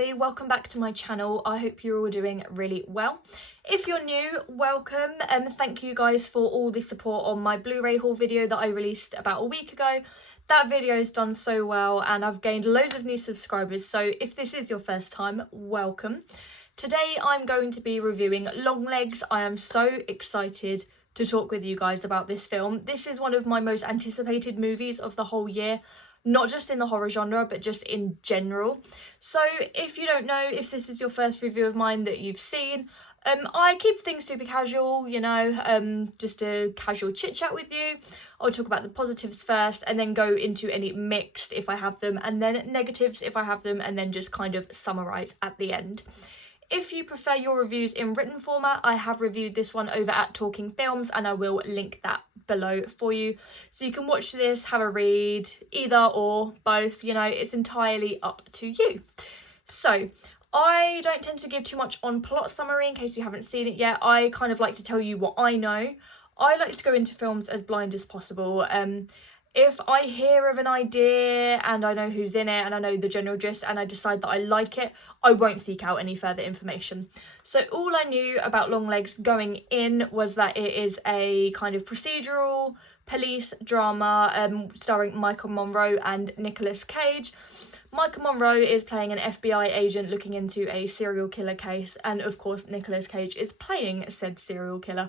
everybody, welcome back to my channel. I hope you're all doing really well. If you're new, welcome, and thank you guys for all the support on my Blu-ray haul video that I released about a week ago. That video's done so well and I've gained loads of new subscribers, so if this is your first time, welcome. Today I'm going to be reviewing Longlegs. I am so excited to talk with you guys about this film. This is one of my most anticipated movies of the whole year. Not just in the horror genre, but just in general. So if you don't know, if this is your first review of mine that you've seen, I keep things super casual, you know, just a casual chit chat with you. I'll talk about the positives first and then go into any mixed if I have them, and then negatives if I have them, and then just kind of summarise at the end. If you prefer your reviews in written format, I have reviewed this one over at Talking Films and I will link that below for you. So you can watch this, have a read, either or, both, you know, it's entirely up to you. So, I don't tend to give too much on plot summary in case you haven't seen it yet. I kind of like to tell you what I know. I like to go into films as blind as possible. If I hear of an idea and I know who's in it and I know the general gist and I decide that I like it, I won't seek out any further information. So all I knew about Longlegs going in was that it is a kind of procedural police drama starring Michael Monroe and Nicolas Cage. Michael Monroe is playing an FBI agent looking into a serial killer case, and of course Nicolas Cage is playing said serial killer.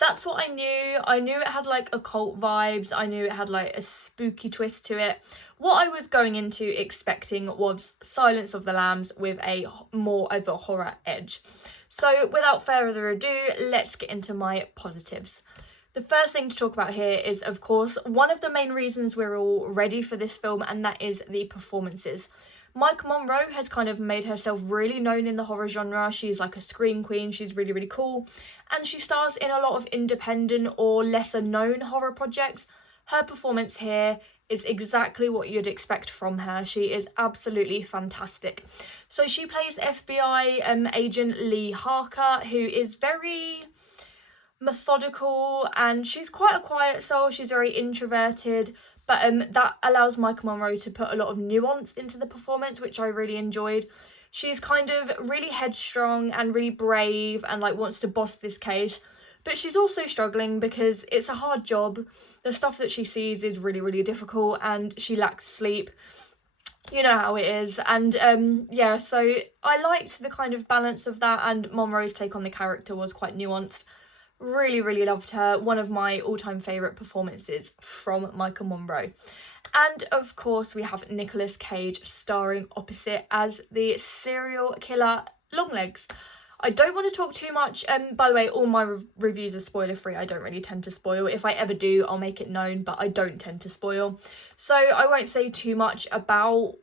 That's what I knew. I knew it had like occult vibes. I knew it had like a spooky twist to it. What I was going into expecting was Silence of the Lambs with a more of a horror edge. So without further ado, let's get into my positives. The first thing to talk about here is, of course, one of the main reasons we're all ready for this film, and that is the performances. Michael Monroe has kind of made herself really known in the horror genre. She's like a scream queen, she's really, really cool. And she stars in a lot of independent or lesser known horror projects. Her performance here is exactly what you'd expect from her. She is absolutely fantastic. So she plays FBI agent Lee Harker, who is very methodical and she's quite a quiet soul. She's very introverted. But that allows Michael Monroe to put a lot of nuance into the performance, which I really enjoyed. She's kind of really headstrong and really brave and like wants to boss this case. But she's also struggling because it's a hard job. The stuff that she sees is really, really difficult and she lacks sleep. You know how it is. And yeah, so I liked the kind of balance of that, and Monroe's take on the character was quite nuanced. Really, really loved her. One of my all-time favourite performances from Michael Monroe. And of course we have Nicolas Cage starring opposite as the serial killer Longlegs. I don't want to talk too much. By the way, all my reviews are spoiler free. I don't really tend to spoil. If I ever do, I'll make it known, but I don't tend to spoil. So I won't say too much about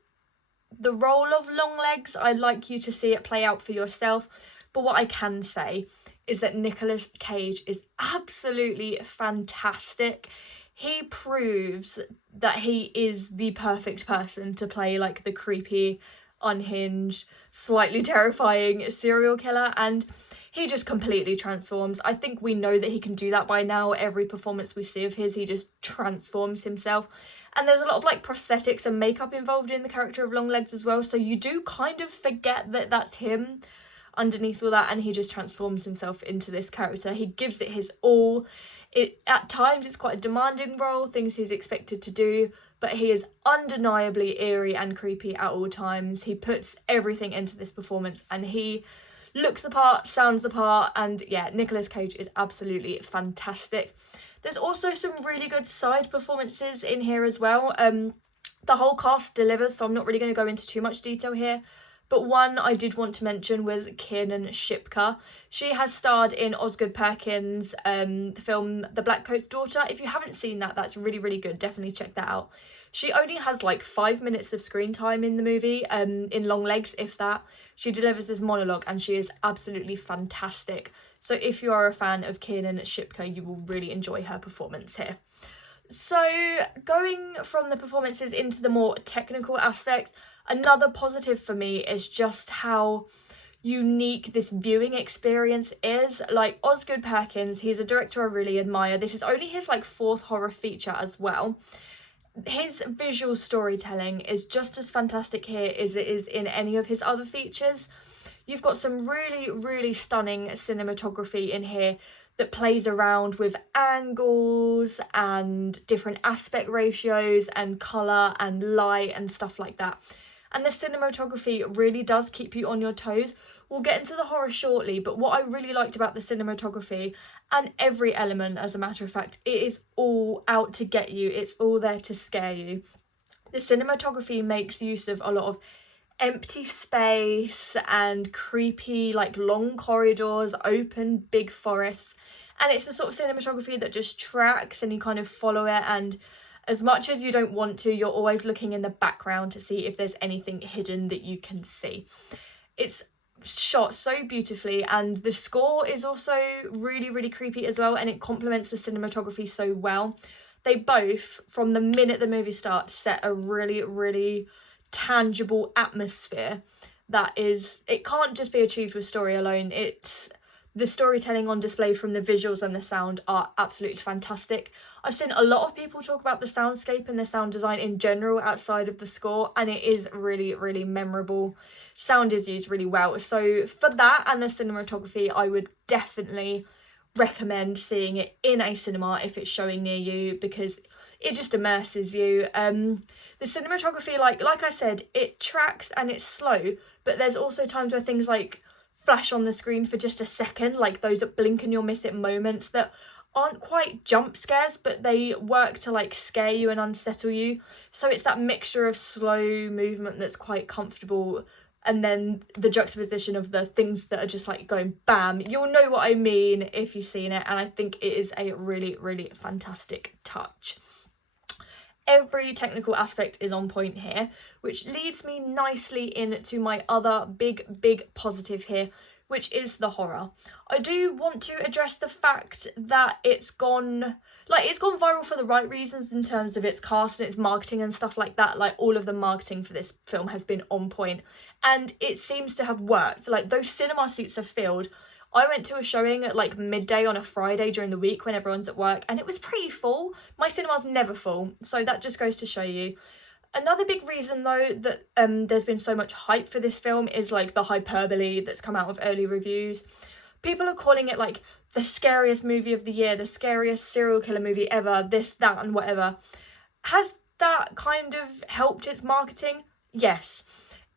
the role of Longlegs. I'd like you to see it play out for yourself. But what I can say is that Nicolas Cage is absolutely fantastic. He proves that he is the perfect person to play like the creepy, unhinged, slightly terrifying serial killer, and he just completely transforms. I think we know that he can do that by now. Every performance we see of his, he just transforms himself. And there's a lot of like prosthetics and makeup involved in the character of Longlegs as well, so you do kind of forget that that's him underneath all that, and he just transforms himself into this character. He gives it his all. At times it's quite a demanding role, things he's expected to do, but he is undeniably eerie and creepy at all times. He puts everything into this performance and he looks the part, sounds the part, and yeah, Nicolas Cage is absolutely fantastic. There's also some really good side performances in here as well. The whole cast delivers, so I'm not really going to go into too much detail here. But one I did want to mention was Kiernan Shipka. She has starred in Osgood Perkins' film The Black Coat's Daughter. If you haven't seen that, that's really, really good. Definitely check that out. She only has like 5 minutes of screen time in the movie, in Longlegs, if that. She delivers this monologue and she is absolutely fantastic. So if you are a fan of Kiernan Shipka, you will really enjoy her performance here. So going from the performances into the more technical aspects, another positive for me is just how unique this viewing experience is. Like Osgood Perkins, he's a director I really admire. This is only his like 4th horror feature as well. his visual storytelling is just as fantastic here as it is in any of his other features. You've got some really, really stunning cinematography in here that plays around with angles and different aspect ratios and colour and light and stuff like that. And the cinematography really does keep you on your toes. We'll get into the horror shortly, but what I really liked about the cinematography, and every element, as a matter of fact, it is all out to get you. It's all there to scare you. The cinematography makes use of a lot of empty space and creepy, like, long corridors, open big forests, and it's the sort of cinematography that just tracks and you kind of follow it, and as much as you don't want to, you're always looking in the background to see if there's anything hidden that you can see. It's shot so beautifully, and the score is also really, really creepy as well, and it complements the cinematography so well. They both, from the minute the movie starts, set a really, really tangible atmosphere that is, it can't just be achieved with story alone. It's the storytelling on display from the visuals and the sound are absolutely fantastic. I've seen a lot of people talk about the soundscape and the sound design in general outside of the score, and it is really, really memorable. Sound is used really well. So for that and the cinematography, I would definitely recommend seeing it in a cinema if it's showing near you, because it just immerses you. The cinematography, like I said, it tracks and it's slow, but there's also times where things like flash on the screen for just a second, like those blink and you'll miss it moments that aren't quite jump scares, but they work to like scare you and unsettle you. So it's that mixture of slow movement that's quite comfortable, and then the juxtaposition of the things that are just like going bam. You'll know what I mean if you've seen it, and I think it is a really, really fantastic touch. Every technical aspect is on point here, which leads me nicely into my other big positive here, which is the horror. I do want to address the fact that it's gone viral for the right reasons in terms of its cast and its marketing and stuff like that. Like, all of the marketing for this film has been on point, and it seems to have worked. Like, those cinema seats are filled. I went to a showing at like midday on a Friday during the week when everyone's at work, and it was pretty full. My cinema's never full, so that just goes to show you. Another big reason though that there's been so much hype for this film is like the hyperbole that's come out of early reviews. People are calling it like the scariest movie of the year, the scariest serial killer movie ever, this, that, and whatever. Has that kind of helped its marketing? Yes.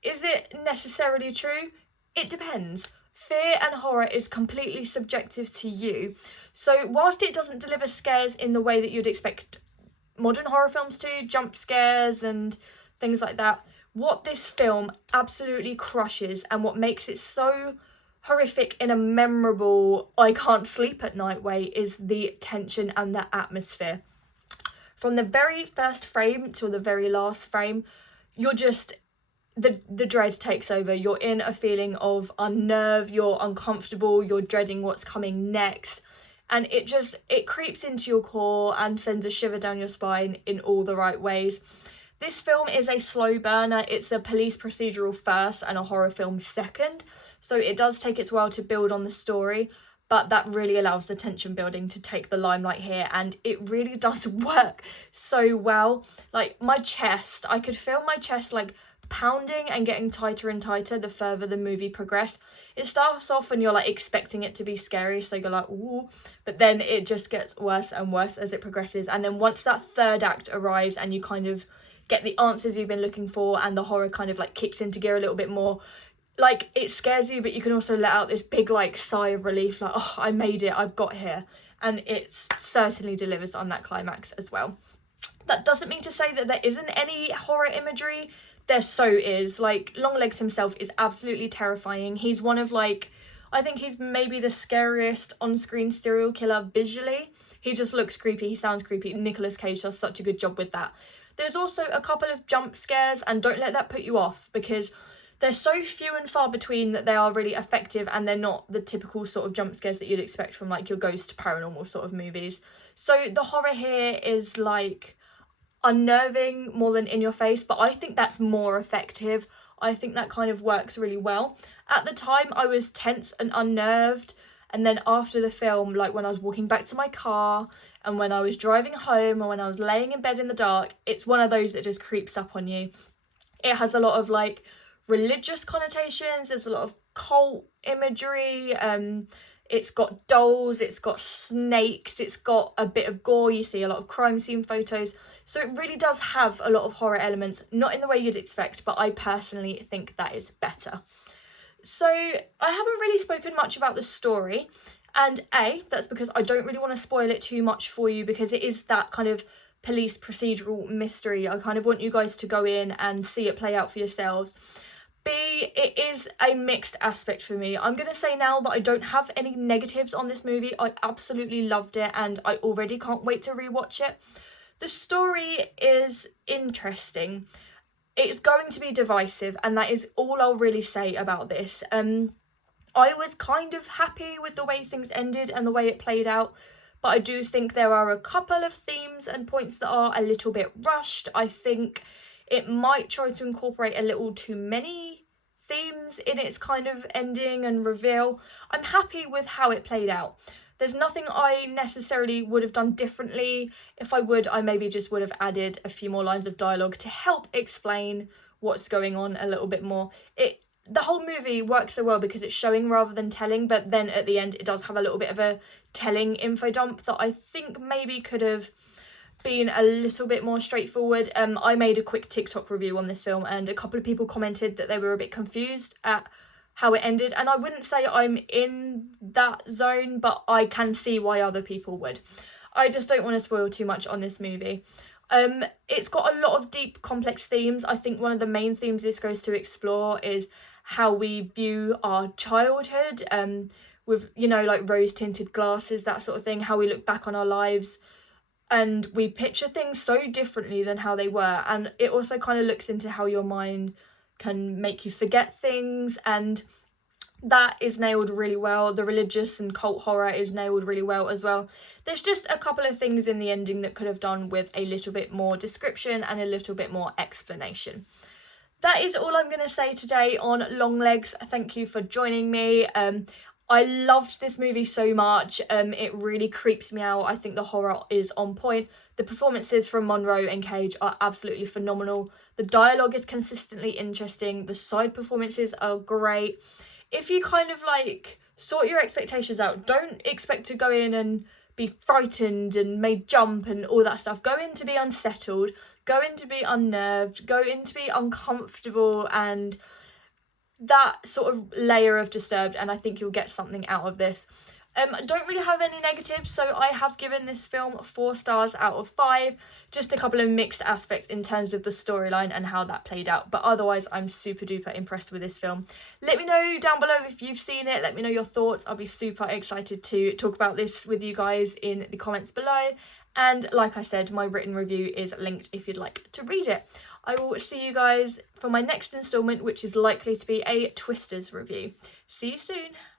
Is it necessarily true? It depends. Fear and horror is completely subjective to you. So whilst it doesn't deliver scares in the way that you'd expect modern horror films to, jump scares and things like that, what this film absolutely crushes and what makes it so horrific in a memorable, I can't sleep at night way, is the tension and the atmosphere. From the very first frame till the very last frame, you're just, the dread takes over. You're in a feeling of unnerve, you're uncomfortable, you're dreading what's coming next, and it creeps into your core and sends a shiver down your spine in all the right ways. This film is a slow burner. It's a police procedural first and a horror film second, so it does take its while to build on the story, but that really allows the tension building to take the limelight here, and it really does work so well. Like, I could feel my chest like pounding and getting tighter and tighter the further the movie progressed. It starts off and you're like expecting it to be scary, so you're like, ooh, but then it just gets worse and worse as it progresses. And then once that third act arrives and you kind of get the answers you've been looking for and the horror kind of like kicks into gear a little bit more, like, it scares you, but you can also let out this big like sigh of relief, like, oh, I made it, I've got here. And it certainly delivers on that climax as well. That doesn't mean to say that there isn't any horror imagery. There so is. Like, Longlegs himself is absolutely terrifying. He's one of like, I think he's maybe the scariest on-screen serial killer visually. He just looks creepy, he sounds creepy. Nicolas Cage does such a good job with that. There's also a couple of jump scares, and don't let that put you off, because they're so few and far between that they are really effective, and they're not the typical sort of jump scares that you'd expect from like your ghost paranormal sort of movies. So the horror here is like unnerving more than in your face, but I think that's more effective. I think that kind of works really well. At the time, I was tense and unnerved, And then after the film, like when I was walking back to my car and when I was driving home and when I was laying in bed in the dark, it's one of those that just creeps up on you. It has a lot of like religious connotations, there's a lot of cult imagery, it's got dolls, it's got snakes, it's got a bit of gore, you see a lot of crime scene photos. So it really does have a lot of horror elements, not in the way you'd expect, but I personally think that is better. So I haven't really spoken much about the story, and that's because I don't really want to spoil it too much for you, because it is that kind of police procedural mystery. I kind of want you guys to go in and see it play out for yourselves. B, it is a mixed aspect for me. I'm going to say now that I don't have any negatives on this movie. I absolutely loved it and I already can't wait to rewatch it. The story is interesting. It's going to be divisive, and that is all I'll really say about this. I was kind of happy with the way things ended and the way it played out, but I do think there are a couple of themes and points that are a little bit rushed. I think it might try to incorporate a little too many themes in its kind of ending and reveal. I'm happy with how it played out. There's nothing I necessarily would have done differently. If I would, I maybe just would have added a few more lines of dialogue to help explain what's going on a little bit more. The whole movie works so well because it's showing rather than telling, but then at the end it does have a little bit of a telling info dump that I think maybe could have been a little bit more straightforward. I made a quick TikTok review on this film and a couple of people commented that they were a bit confused at how it ended, and I wouldn't say I'm in that zone, but I can see why other people would. I just don't want to spoil too much on this movie. It's got a lot of deep, complex themes. I think one of the main themes this goes to explore is how we view our childhood, with, you know, like rose-tinted glasses, that sort of thing, how we look back on our lives and we picture things so differently than how they were. And it also kind of looks into how your mind can make you forget things, and that is nailed really well. The religious and cult horror is nailed really well as well. There's just a couple of things in the ending that could have done with a little bit more description and a little bit more explanation. That is all I'm going to say today on Longlegs. Thank you for joining me. I loved this movie so much. It really creeps me out. I think the horror is on point. The performances from Monroe and Cage are absolutely phenomenal. The dialogue is consistently interesting. The side performances are great. If you kind of like sort your expectations out, don't expect to go in and be frightened and made jump and all that stuff. Go in to be unsettled, go in to be unnerved, go in to be uncomfortable and that sort of layer of disturbed, and I think you'll get something out of this. I don't really have any negatives, so I have given this film 4 stars out of 5. Just a couple of mixed aspects in terms of the storyline and how that played out, but otherwise I'm super duper impressed with this film. Let me know down below if you've seen it, let me know your thoughts. I'll be super excited to talk about this with you guys in the comments below, and like I said, my written review is linked if you'd like to read it. I will see you guys for my next instalment, which is likely to be a Twisters review. See you soon.